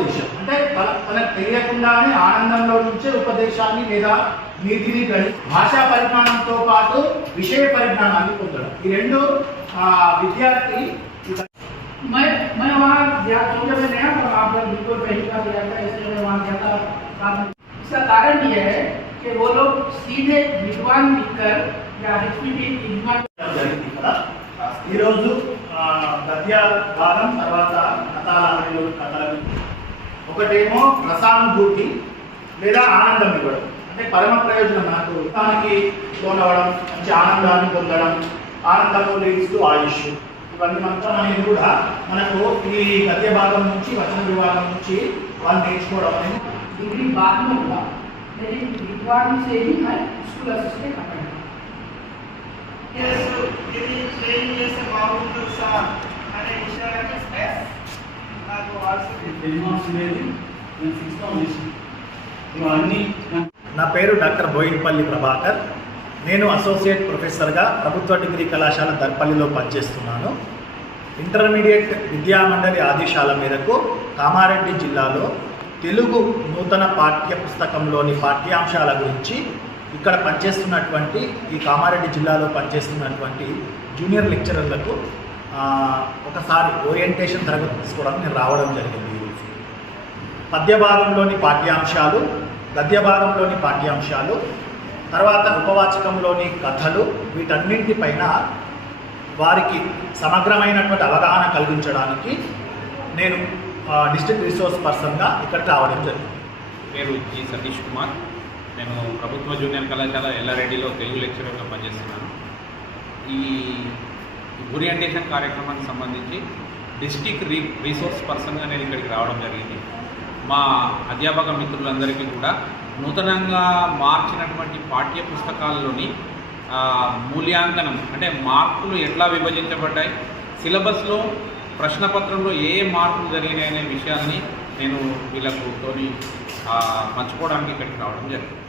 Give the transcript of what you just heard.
ఉపదేశం అంటే తనకు తెలియకుండానే ఆనందంలో నుంచే ఉపదేశాన్ని లేదా నీతిని భాషా పరిజ్ఞానంతో పాటు విషయ పరిజ్ఞానాన్ని పొందడం ఈ రెండు విద్యార్థి मैं वहाँ सोचा मैं नया था वहाँ पर बिल्कुल पहली बार गया था इसलिए मैं वहाँ गया था। इसका कारण ये है कि वो लोग सीधे विद्वान लिखकर या HPT विद्वान జరిగింది కదా ఈరోజు గద్య భాగం తర్వాత కథలు కథలు ఒకటేమో రసానుభూతి లేదా ఆనందం ఇవ్వడం అంటే పరమ ప్రయోజనం మనకు తనకి లోనవడం మంచి ఆనందాన్ని పొందడం ఆనందము లీడ్స్ టు ఆయుష్ ఇవన్నీ మొత్తం అనేది కూడా మనకు ఈ గద్య భాగం నుంచి వచన విభాగం నుంచి వాళ్ళు నేర్చుకోవడం అనేది डिग्री बाद में हुआ लेकिन विद्वान से ही मैं स्कूल असिस्टेंट अपना ఇది ట్రైనింగ్ చేసే బాగుంటుంది సార్ అనే విషయాన్ని నాకు నా పేరు డాక్టర్ బోయిన్పల్లి ప్రభాకర్. నేను అసోసియేట్ ప్రొఫెసర్గా ప్రభుత్వ డిగ్రీ కళాశాల దర్పల్లిలో పనిచేస్తున్నాను. ఇంటర్మీడియట్ విద్యామండలి ఆదేశాల మేరకు కామారెడ్డి జిల్లాలో తెలుగు నూతన పాఠ్య పుస్తకంలోని పాఠ్యాంశాల గురించి ఇక్కడ పనిచేస్తున్నటువంటి ఈ కామారెడ్డి జిల్లాలో పనిచేస్తున్నటువంటి జూనియర్ లెక్చరర్లకు ఒకసారి ఓరియంటేషన్ తరగతి తీసుకోవడానికి నేను రావడం జరిగింది. ఈరోజు పద్య భాగంలోని పాఠ్యాంశాలు, గద్య భాగంలోని పాఠ్యాంశాలు, తర్వాత ఉపవాచకంలోని కథలు వీటన్నింటిపైన వారికి సమగ్రమైనటువంటి అవగాహన కలిగించడానికి నేను డిస్ట్రిక్ట్ రిసోర్స్ పర్సన్గా ఇక్కడికి రావడం జరిగింది. పేరు జి సతీష్ కుమార్. నేను ప్రభుత్వ జూనియర్ కళాశాల ఎల్లారెడ్డిలో తెలుగు లెక్చరర్గా పనిచేస్తున్నాను. ఈ ఓరియంటేషన్ కార్యక్రమానికి సంబంధించి డిస్ట్రిక్ట్ రిసోర్స్ పర్సన్గా నేను ఇక్కడికి రావడం జరిగింది. మా అధ్యాపక మిత్రులందరికీ కూడా నూతనంగా మార్చినటువంటి పాఠ్య పుస్తకాల్లోని మూల్యాంకనం అంటే మార్కులు ఎట్లా విభజించబడ్డాయి, సిలబస్లో ప్రశ్నపత్రంలో ఏ మార్పులు జరిగినాయి అనే విషయాన్ని నేను వీళ్ళకు పంచుకోవడానికి ఇక్కడికి రావడం జరిగింది.